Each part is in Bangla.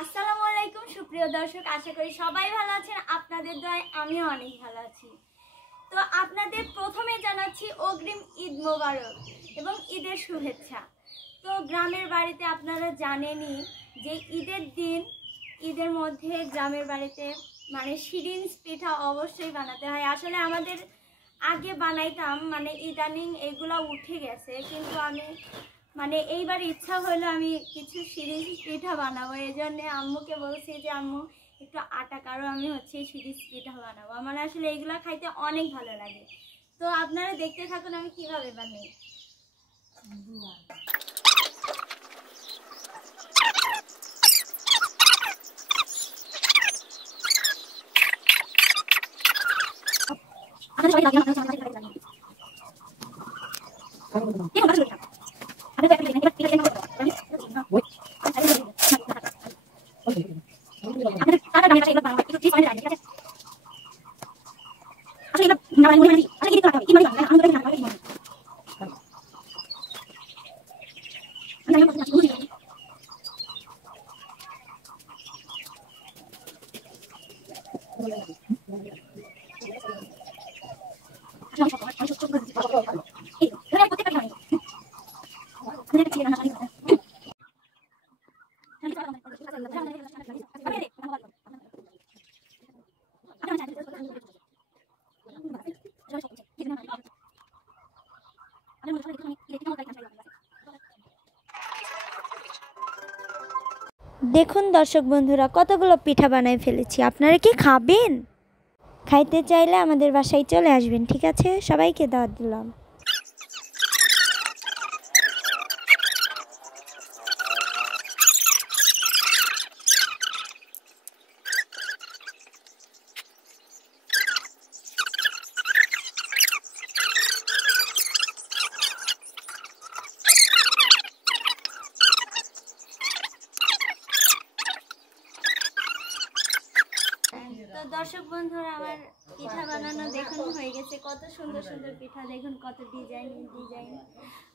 আসসালামু আলাইকুম সুপ্রিয় দর্শক, আশা করি সবাই ভালো আছেন। আপনাদের দয়ায় আমিও অনেক ভালো আছি। তো আপনাদের প্রথমে জানাচ্ছি অগ্রিম ঈদ মোবারক এবং ঈদের শুভেচ্ছা। তো গ্রামের বাড়িতে আপনারা জানেনই যে ঈদের দিন, ঈদের মধ্যে গ্রামের বাড়িতে মানে শিরিন পিঠা অবশ্যই বানাতে হয়। আসলে আমাদের আগে বানাইতাম, মানে ইদানিং এগুলো উঠে গেছে, কিন্তু আমি এইবার ইচ্ছা হলো আমি কিছু শিরিষ পিঠা বানাবো। এই জন্যে আম্মুকে বলছি যে আম্মু একটু আটা কারো, আমি শিরিষ পিঠা বানাবো। আমার আসলে এইগুলা খাইতে অনেক ভালো লাগে। তো আপনারা দেখতে থাকুন আমি কিভাবে বানাই। দেখুন দর্শক বন্ধুরা, কতগুলো পিঠা বানাই ফেলেছি। আপনারা কি খাবেন? খাইতে চাইলে আমাদের বাসায় চলে আসবেন, ঠিক আছে? সবাইকে দাওয়াত দিলাম। তো দর্শক বন্ধুরা, আমার পিঠা বানানো দেখুন হয়ে গেছে। কত সুন্দর সুন্দর পিঠা, দেখুন কত ডিজাইন।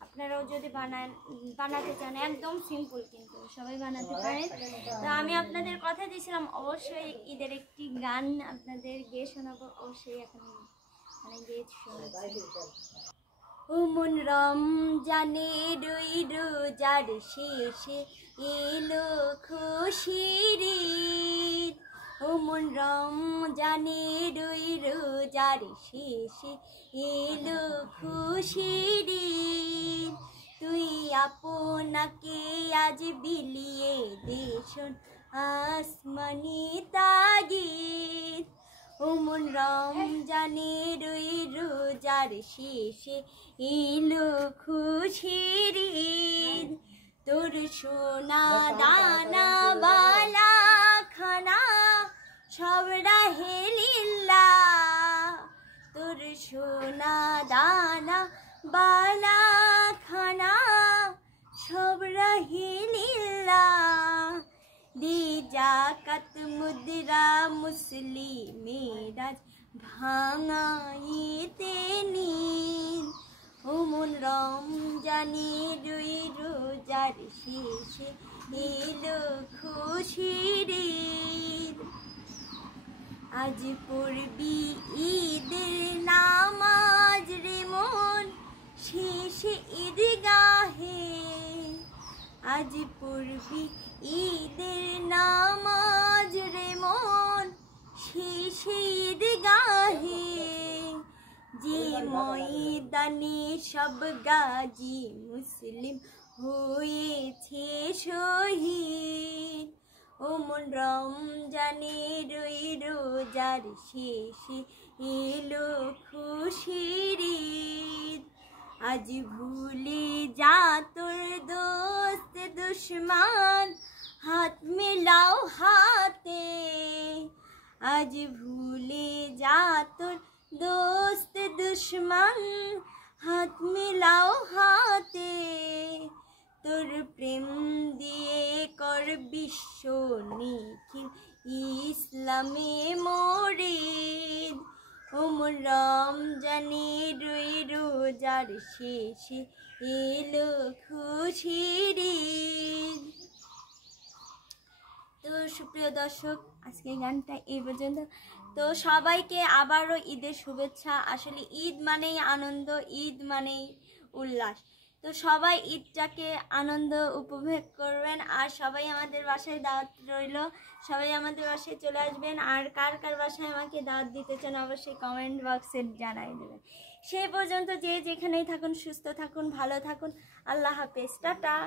আপনারাও যদি বানাতে চান, একদম সিম্পল, কিন্তু সবাই বানাতে পারে। তো আমি আপনাদের কথা দিয়েছিলাম অবশ্যই ঈদের একটি গান আপনাদের গেয়ে শোনাবো। অবশ্যই এখন গেয়ে শোনাচ্ছি। উমন রমজানের রোজার শেষে এলো খুশির ঈদ। উমন রমজানের রোজার শেষে এলো খুশির ঈদ। তুই আপনাকে আজ বিলিয়ে দেশন আসমানি তাগিদ। উমন রমজানের রোজার শেষে এলো খুশির ঈদ। তোর সোনা দানা বালা খানা সব রাহে লিল্লাহ। তোর সোনা দানা বালা খানা সব রাহে লিল্লাহ। দি জাকাত মুদ্রা মুসলিমেরা ভাঙাইতে নিন। উমন রমজানের রোজার শেষে এলো খুশির ঈদ। আজ পড়বি ঈদের নামাজ রে মন শেষে ঈদগাহে। আজ পড়বি ঈদের নামাজ রে মন শেষে ঈদগাহে। যে ময়দানে সব গাজী মুসলিম হয়েছে শহীদ। ওমন রমজানের রোজার শেষে এলো খুশির ঈদ। আজ ভুলে যা তোর দোস্ত দুশ্মন হাত মিলাও হাতে। আজ ভুলে যা তোর দোস্ত দুশ্মন হাত মিলাও হাতে। তোর প্রেম দিয়ে কর বিশ্ব নিখিল ইসলামে মরিদ। ওমন রমজানের রোজার শেষে এলো খুশির ঈদ। তো সুপ্রিয় দর্শক, আজকে গানটা এই পর্যন্ত। তো সবাইকে আবারও ঈদের শুভেচ্ছা। আসলে ঈদ মানেই আনন্দ, ঈদ মানেই উল্লাস। তো সবাই ঈদটাকে আনন্দ উপভোগ করবেন। আর সবাই আমাদের বাসায় দাওয়াত রইল, সবাই আমাদের বাসায় চলে আসবেন। আর কার কার বাসায় আমাকে দাওয়াত দিতে চান অবশ্যই কমেন্ট বক্সে জানাই দেবেন। সেই পর্যন্ত যে যেখানেই থাকুন সুস্থ থাকুন, ভালো থাকুন। আল্লাহ হাফেজ, টাটা।